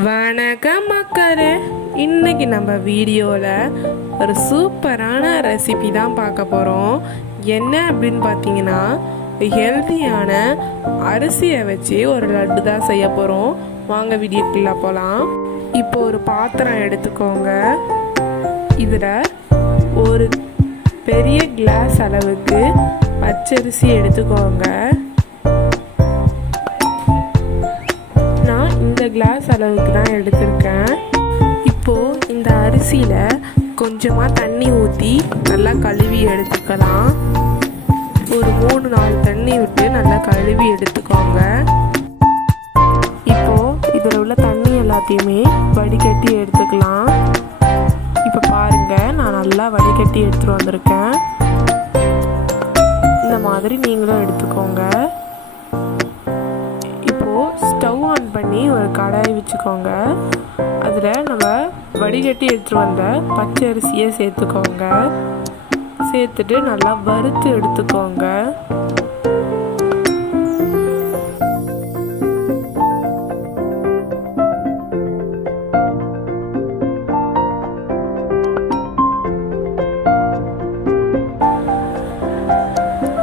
வணக்கம் மக்களே இன்றைக்கி நம்ம வீடியோவில் ஒரு சூப்பரான ரெசிபி தான் பார்க்க போகிறோம் என்ன அப்படின்னு பார்த்தீங்கன்னா ஹெல்த்தியான அரிசியை வச்சு ஒரு லட்டு தான் செய்ய போகிறோம் வாங்க வீடியோக்குள்ளே போகலாம் இப்போ ஒரு பாத்திரம் எடுத்துக்கோங்க. இதில் ஒரு பெரிய கிளாஸ் அளவுக்கு பச்சரிசி எடுத்துக்கோங்க. கிளாஸ் அளவுக்கு தான் எடுத்திருக்கேன். இப்போது இந்த அரிசியில் கொஞ்சமாக தண்ணி ஊற்றி நல்லா கழுவி எடுத்துக்கலாம். ஒரு மூணு நாலு தண்ணி விட்டு நல்லா கழுவி எடுத்துக்கோங்க. இப்போ இதில் உள்ள தண்ணி எல்லாத்தையுமே வடிகட்டி எடுத்துக்கலாம். இப்போ பாருங்க நான் நல்லா வடிகட்டி எடுத்துகிட்டு வந்திருக்கேன். இந்த மாதிரி நீங்களும் எடுத்துக்கோங்க. பண்ணி ஒரு கடாய் வச்சுக்கோங்க. அதில் நம்ம வடிகட்டி எடுத்துகிட்டு வந்த பச்சை அரிசியை சேர்த்துக்கோங்க. சேர்த்துட்டு நல்லா வறுத்து எடுத்துக்கோங்க.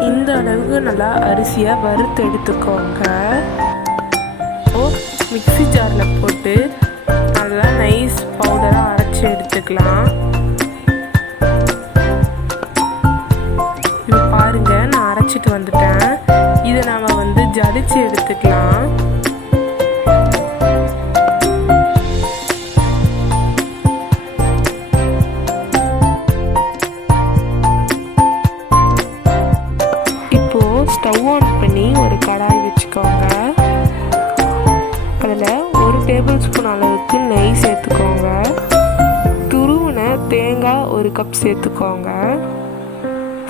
இந்த அளவுக்கு நல்லா அரிசியை வறுத்து எடுத்துக்கோங்க. இப்போ மிக்சி ஜாரில் போட்டு நல்லா நைஸ் பவுடராக அரைச்சி எடுத்துக்கலாம். இப்போ பாருங்க நான் அரைச்சிட்டு வந்துட்டேன். இதை நாம் வந்து ஜடிச்சு எடுத்துக்கலாம். இப்போ ஸ்டவ் ஆன் தேங்காய் ஒரு கப் சேர்த்துக்கோங்க.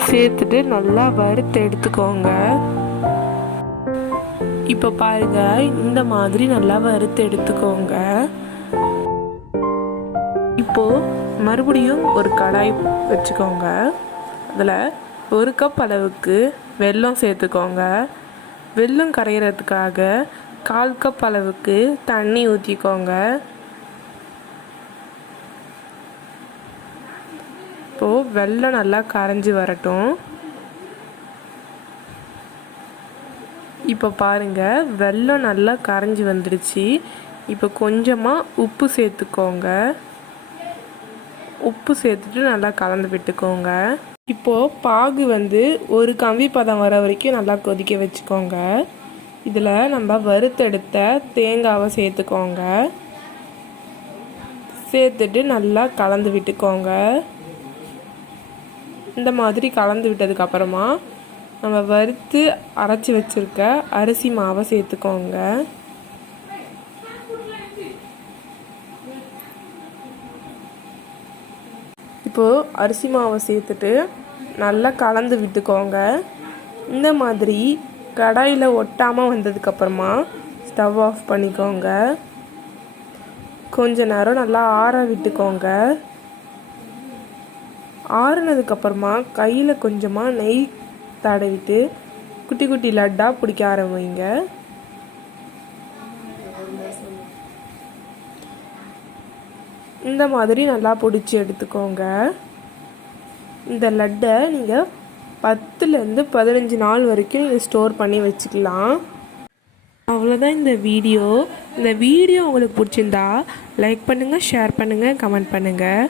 சேர்த்துட்டு நல்லா வறுத்து எடுத்துக்கோங்க. இப்போ பாருங்க இந்த மாதிரி நல்லா வறுத்து எடுத்துக்கோங்க. இப்போ மறுபடியும் ஒரு கடாய் வச்சுக்கோங்க. அதில் ஒரு கப் அளவுக்கு வெல்லம் சேர்த்துக்கோங்க. வெல்லம் கரையிறதுக்காக கால் கப் அளவுக்கு தண்ணி ஊற்றிக்கோங்க இப்போது வெள்ளம் நல்லா கரைஞ்சி வரட்டும். இப்போ பாருங்க வெள்ளம் நல்லா கரைஞ்சி வந்துடுச்சு. இப்போ கொஞ்சமாக உப்பு சேர்த்துக்கோங்க. உப்பு சேர்த்துட்டு நல்லா கலந்து விட்டுக்கோங்க. இப்போது பாகு வந்து ஒரு கம்பி பதம் வர வரைக்கும் நல்லா கொதிக்க வச்சுக்கோங்க. இதில் நம்ம வறுத்தெடுத்த தேங்காவை சேர்த்துக்கோங்க. சேர்த்துட்டு நல்லா கலந்து விட்டுக்கோங்க. இந்த மாதிரி கலந்து விட்டதுக்கு அப்புறமா நம்ம வறுத்து அரைச்சி வச்சிருக்க அரிசி மாவை சேர்த்துக்கோங்க. இப்போது அரிசி மாவை சேர்த்துட்டு நல்லா கலந்து விட்டுக்கோங்க. இந்த மாதிரி கடாயில் ஒட்டாமல் வந்ததுக்கப்புறமா ஸ்டவ் ஆஃப் பண்ணிக்கோங்க. கொஞ்ச நேரம் நல்லா ஆற விட்டுக்கோங்க. ஆறுனதுக்கப்புறமா கையில் கொஞ்சமாக நெய் தடவிட்டு குட்டி குட்டி லட்டாக பிடிக்க ஆரம்பிங்க. இந்த மாதிரி நல்லா பிடிச்சி எடுத்துக்கோங்க. இந்த லட்டை நீங்கள் பத்துலேருந்து பதினஞ்சு நாள் வரைக்கும் நீங்கள் ஸ்டோர் பண்ணி வச்சுக்கலாம். அவ்வளோதான் இந்த வீடியோ. இந்த வீடியோ உங்களுக்கு பிடிச்சிருந்தா லைக் பண்ணுங்கள் ஷேர் பண்ணுங்கள் கமெண்ட் பண்ணுங்கள்